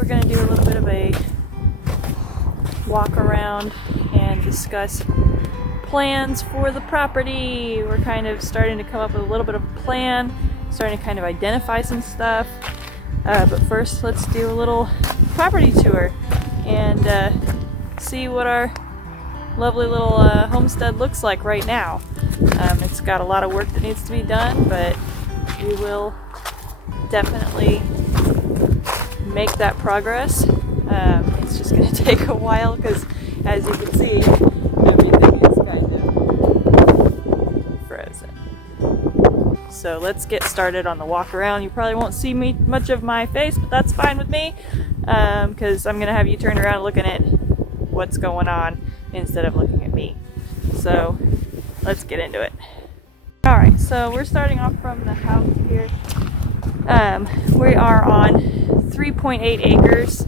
we're going to do a little bit of a walk around and discuss plans for the property. We're kind of starting to come up with a little bit of a plan, starting to kind of identify some stuff. But first, let's do a little property tour and see what our lovely little homestead looks like right now. It's got a lot of work that needs to be done, but we will definitely make that progress. It's just going to take a while because, as you can see, everything is kind of frozen. So let's get started on the walk around. You probably won't see much of my face, but that's fine with me because I'm going to have you turn around looking at what's going on instead of looking at me. So let's get into it. Alright, so we're starting off from the house here. We are on 3.8 acres.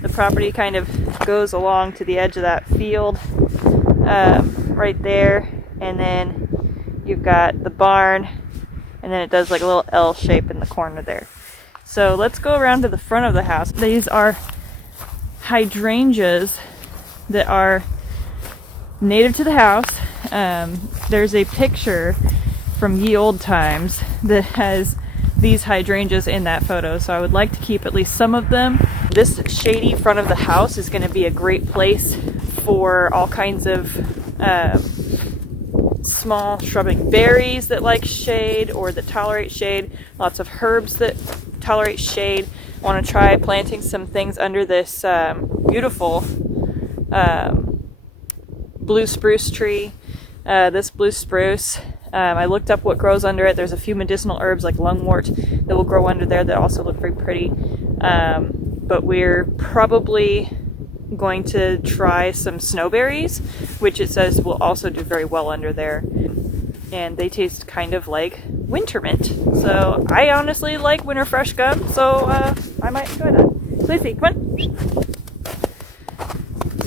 The property kind of goes along to the edge of that field right there, and then you've got the barn, and then it does like a little L shape in the corner there. So let's go around to the front of the house. These are hydrangeas that are native to the house. There's a picture from ye old times that has these hydrangeas in that photo, so I would like to keep at least some of them. This shady front of the house is going to be a great place for all kinds of small shrubbing berries that like shade or that tolerate shade, lots of herbs that tolerate shade. I want to try planting some things under this beautiful blue spruce tree. This blue spruce, I looked up what grows under it. There's a few medicinal herbs like lungwort that will grow under there that also look very pretty. But we're probably going to try some snowberries, which it says will also do very well under there. And they taste kind of like winter mint. So I honestly like winter fresh gum, so I might enjoy that. Lacey, come on.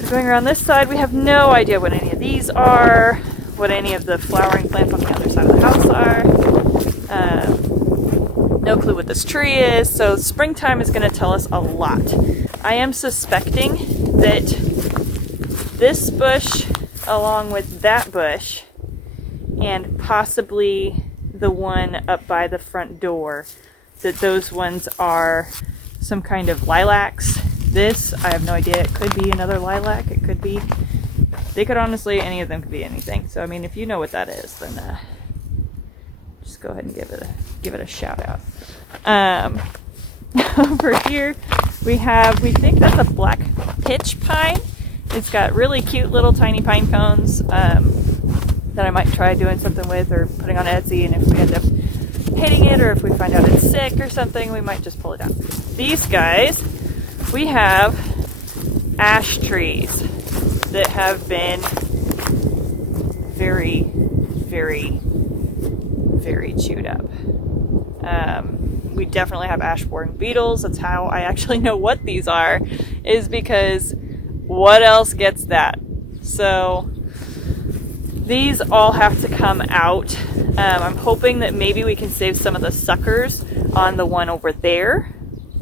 Going around this side, we have no idea what any of these are, what any of the flowering plants on the other side of the house are. No clue what this tree is, so springtime is going to tell us a lot. I am suspecting that this bush, along with that bush, and possibly the one up by the front door, that those ones are some kind of lilacs. This, I have no idea. It could be another lilac. It could be... They could honestly... Any of them could be anything. So, I mean, if you know what that is, then just go ahead and give it a shout out. Over here, we think that's a black pitch pine. It's got really cute little tiny pine cones that I might try doing something with or putting on Etsy. And if we end up hitting it or if we find out it's sick or something, we might just pull it down. These guys... We have ash trees that have been very, very, very chewed up. We definitely have ash-borne beetles. That's how I actually know what these are, is because what else gets that? So these all have to come out. I'm hoping that maybe we can save some of the suckers on the one over there.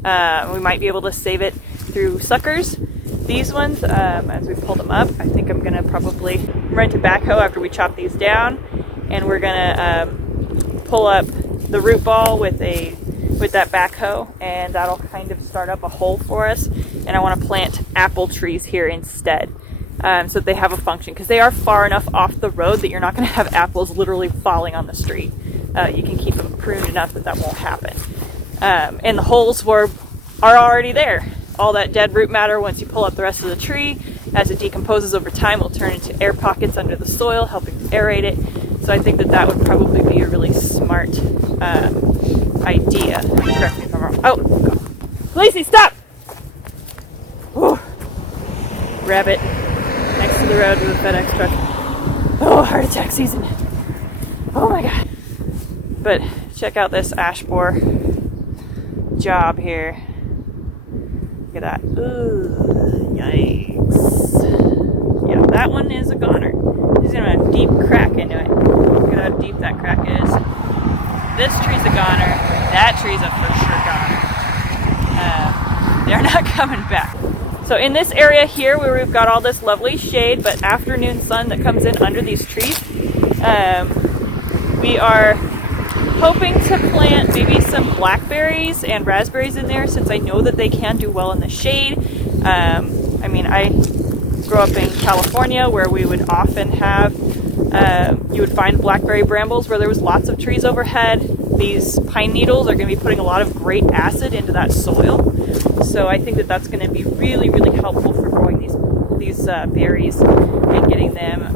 We might be able to save it through suckers. These ones, as we pull them up, I think I'm going to probably rent a backhoe after we chop these down, and we're going to pull up the root ball with that backhoe, and that'll kind of start up a hole for us. And I want to plant apple trees here instead, so that they have a function, because they are far enough off the road that you're not going to have apples literally falling on the street. You can keep them pruned enough that won't happen. And the holes are already there. All that dead root matter, once you pull up the rest of the tree, as it decomposes over time, will turn into air pockets under the soil, helping to aerate it. So I think that would probably be a really smart idea. Correct me if I'm wrong. Oh, Lacey, stop! Whew. Rabbit next to the road with a FedEx truck. Oh, heart attack season. Oh my god. But check out this ash borer job here. Look at that. Ooh, yikes. Yeah, that one is a goner. He's gonna have a deep crack into it. Look at how deep that crack is. This tree's a goner. That tree's a for sure goner. They're not coming back. So in this area here where we've got all this lovely shade but afternoon sun that comes in under these trees, we are hoping to plant maybe some blackberries and raspberries in there, since I know that they can do well in the shade. I mean, I grew up in California where we would often have, you would find blackberry brambles where there was lots of trees overhead. These pine needles are going to be putting a lot of great acid into that soil. So I think that that's going to be really, really helpful for growing these berries and getting them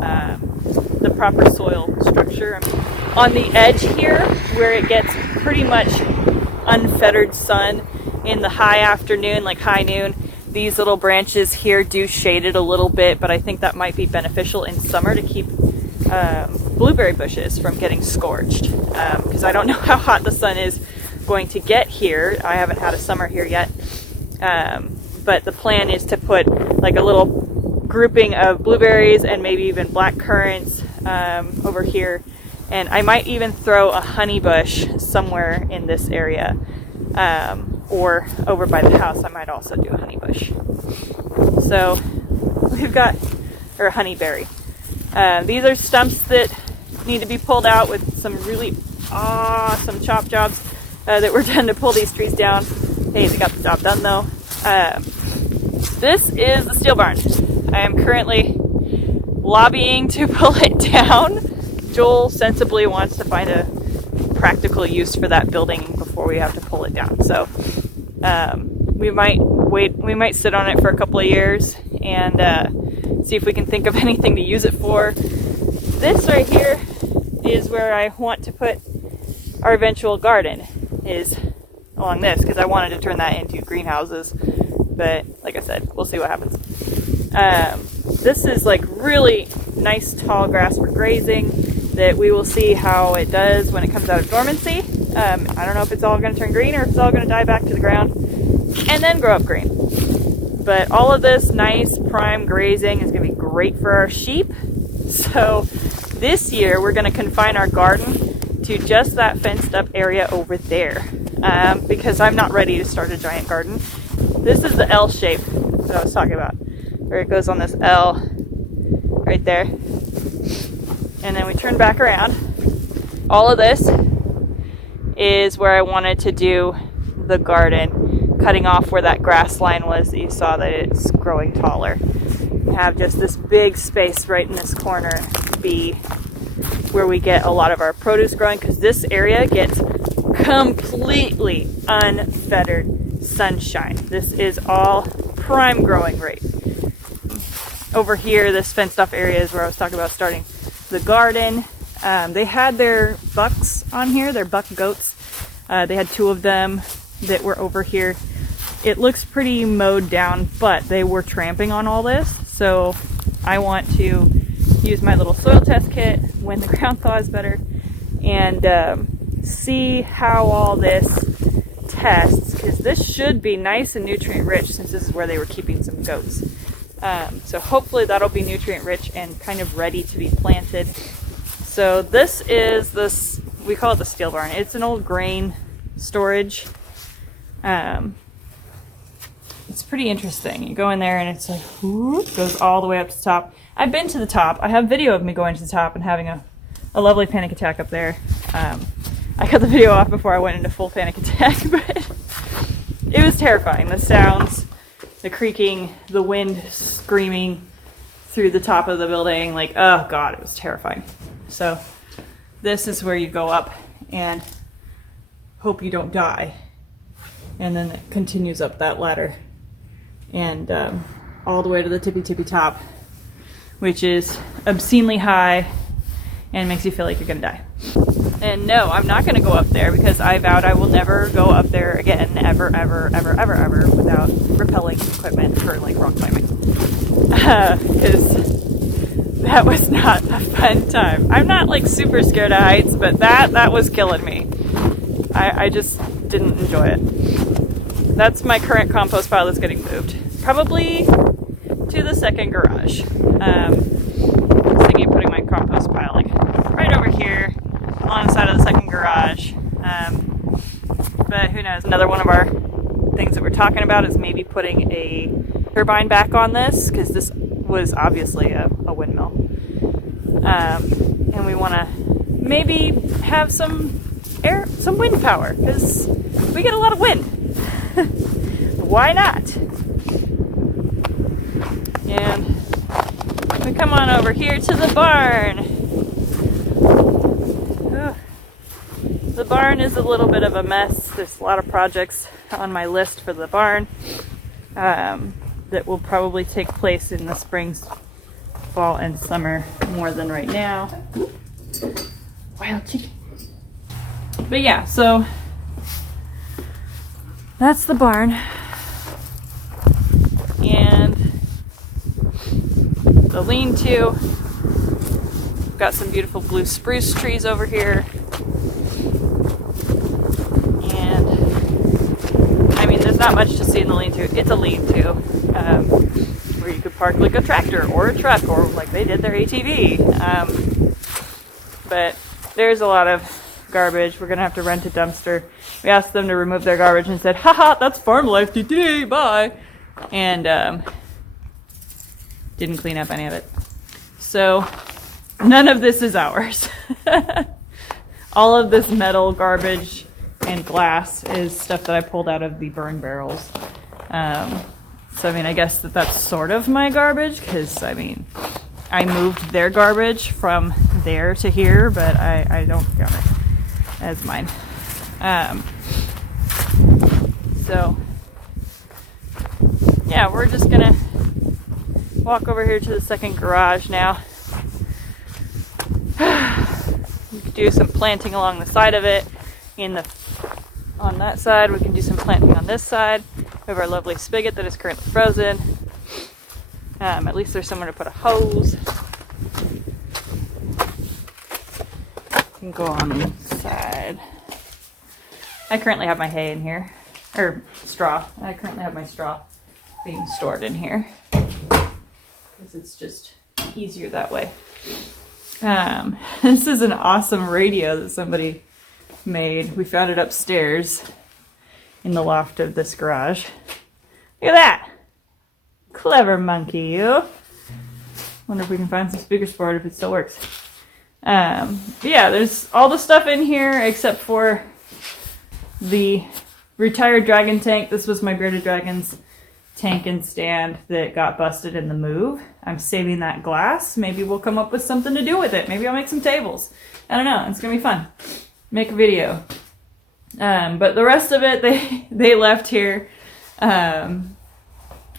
the proper soil structure. On the edge here, where it gets pretty much unfettered sun in the high afternoon, like high noon, these little branches here do shade it a little bit, but I think that might be beneficial in summer to keep blueberry bushes from getting scorched, because I don't know how hot the sun is going to get here. I haven't had a summer here yet, but the plan is to put like a little grouping of blueberries and maybe even black currants over here. And I might even throw a honey bush somewhere in this area, or over by the house I might also do a honey bush. So we've got, or a honeyberry. These are stumps that need to be pulled out with some really awesome chop jobs that were done to pull these trees down. Hey, they got the job done though. This is the steel barn. I am currently lobbying to pull it down. Joel sensibly wants to find a practical use for that building before we have to pull it down. So we might wait, we might sit on it for a couple of years and see if we can think of anything to use it for. This right here is where I want to put our eventual garden, is along this, because I wanted to turn that into greenhouses. But like I said, we'll see what happens. This is like really nice tall grass for grazing that we will see how it does when it comes out of dormancy. I don't know if it's all going to turn green or if it's all going to die back to the ground and then grow up green. But all of this nice prime grazing is going to be great for our sheep. So this year we're going to confine our garden to just that fenced up area over there, because I'm not ready to start a giant garden. This is the L shape that I was talking about, where it goes on this L right there. And then we turn back around. All of this is where I wanted to do the garden, cutting off where that grass line was that you saw that it's growing taller. Have just this big space right in this corner be where we get a lot of our produce growing, because this area gets completely unfettered sunshine. This is all prime growing rate. Over here, this fenced off area is where I was talking about starting the garden. They had their bucks on here, their buck goats. They had 2 of them that were over here. It looks pretty mowed down, but they were tramping on all this. So I want to use my little soil test kit when the ground thaws better and see how all this tests, because this should be nice and nutrient rich since this is where they were keeping some goats. So hopefully that'll be nutrient rich and kind of ready to be planted. So this is this, we call it the steel barn. It's an old grain storage. It's pretty interesting. You go in there and it's like, whoop, goes all the way up to the top. I've been to the top. I have video of me going to the top and having a lovely panic attack up there. I cut the video off before I went into full panic attack, but it was terrifying. The sounds, the creaking, the wind screaming through the top of the building, like, oh God, it was terrifying. So this is where you go up and hope you don't die. And then it continues up that ladder and all the way to the tippy top, which is obscenely high and makes you feel like you're gonna die. And no, I'm not gonna go up there because I vowed I will never go up there again, ever without rappelling equipment for like rock climbing. Because that was not a fun time. I'm not like super scared of heights, but that was killing me. I just didn't enjoy it. That's my current compost pile that's getting moved. Probably to the second garage. I was thinking of putting my compost pile like right over here on the side of the second garage. But who knows, another one of our things that we're talking about is maybe putting a turbine back on this, because this was obviously a windmill. And we want to maybe have some wind power, because we get a lot of wind. Why not? And we come on over here to the barn. Ugh. The barn is a little bit of a mess. There's a lot of projects on my list for the barn that will probably take place in the spring, fall, and summer more than right now. Wild chicken. But yeah, so that's the barn. And the lean-to. We've got some beautiful blue spruce trees over here. And I mean, there's not much to see in the lean-to. It's a lean-to where you could park like a tractor or a truck, or like they did their ATV. But there's a lot of garbage. We're gonna have to rent a dumpster. We asked them to remove their garbage and said, haha, that's farm life today, bye. And didn't clean up any of it. So none of this is ours. All of this metal garbage and glass is stuff that I pulled out of the burn barrels. So I mean, I guess that's sort of my garbage, because I mean, I moved their garbage from there to here, but I don't count it as mine. So yeah, we're just gonna walk over here to the second garage now. We could do some planting along the side of it. On that side, we can do some planting on this side. We have our lovely spigot that is currently frozen. At least there's somewhere to put a hose. You can go on the side. I currently have my hay in here, or straw. I currently have my straw being stored in here, because it's just easier that way. This is an awesome radio that somebody made. We found it upstairs in the loft of this garage. Look at that! Clever monkey, you. Wonder if we can find some speakers for it if it still works. But yeah, there's all the stuff in here except for the retired dragon tank. This was my bearded dragon's tank and stand that got busted in the move. I'm saving that glass. Maybe we'll come up with something to do with it. Maybe I'll make some tables. I don't know. It's gonna be fun. Make a video. But the rest of it, they left here.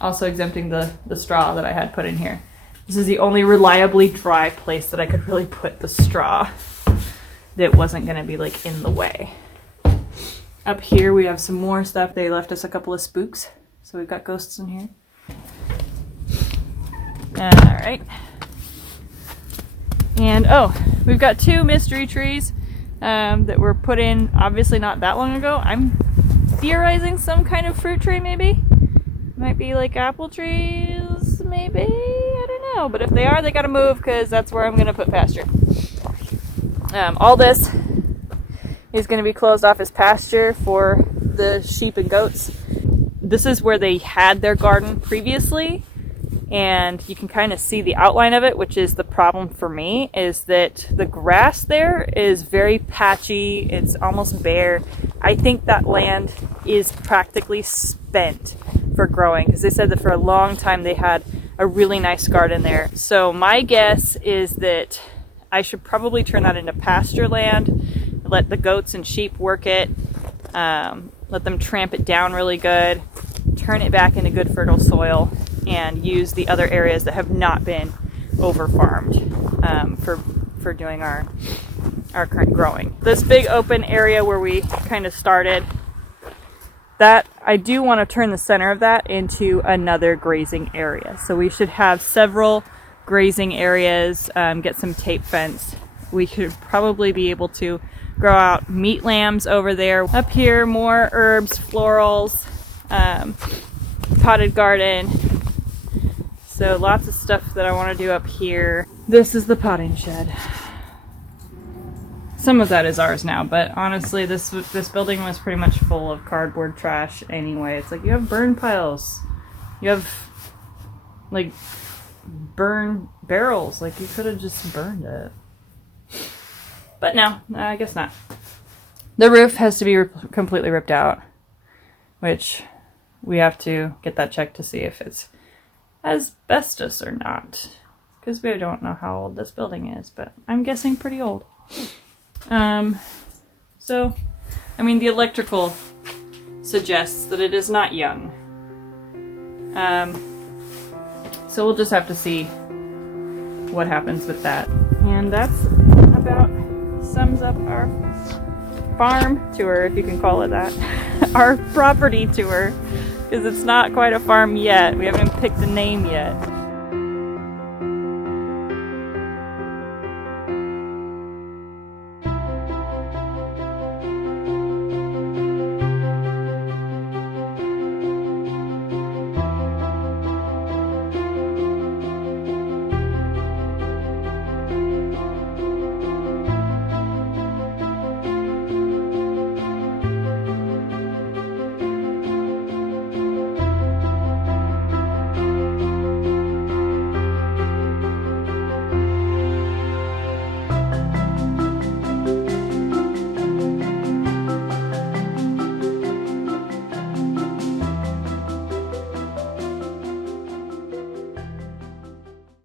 Also exempting the straw that I had put in here. This is the only reliably dry place that I could really put the straw that wasn't gonna be like in the way. Up here we have some more stuff. They left us a couple of spooks. So we've got ghosts in here. Alright. And oh, we've got 2 mystery trees that were put in obviously not that long ago. I'm theorizing some kind of fruit tree maybe. Might be like apple trees maybe. I don't know. But if they are, they gotta move, because that's where I'm gonna put pasture. All this is gonna be closed off as pasture for the sheep and goats. This is where they had their garden previously, and you can kind of see the outline of it, which is the problem for me, is that the grass there is very patchy. It's almost bare. I think that land is practically spent for growing, because they said that for a long time they had a really nice garden there. So my guess is that I should probably turn that into pasture land, let the goats and sheep work it, let them tramp it down really good, turn it back into good fertile soil, and use the other areas that have not been over farmed for doing our current growing. This big open area where we kind of started, that I do want to turn the center of that into another grazing area. So we should have several grazing areas, get some tape fence. We could probably be able to grow out meat lambs over there. Up here, more herbs, florals, potted garden. So lots of stuff that I want to do up here. This is the potting shed. some of that is ours now, but honestly, this building was pretty much full of cardboard trash anyway. It's like you have burn piles, you have like burn barrels. Like you could have just burned it, but no, I guess not. The roof has to be completely ripped out, which we have to get that checked to see if it's asbestos or not, because we don't know how old this building is, but I'm guessing pretty old. So, I mean, the electrical suggests that it is not young. So we'll just have to see what happens with that. And that's about sums up our farm tour, if you can call it that. Our property tour, because it's not quite a farm yet. We haven't picked a name yet.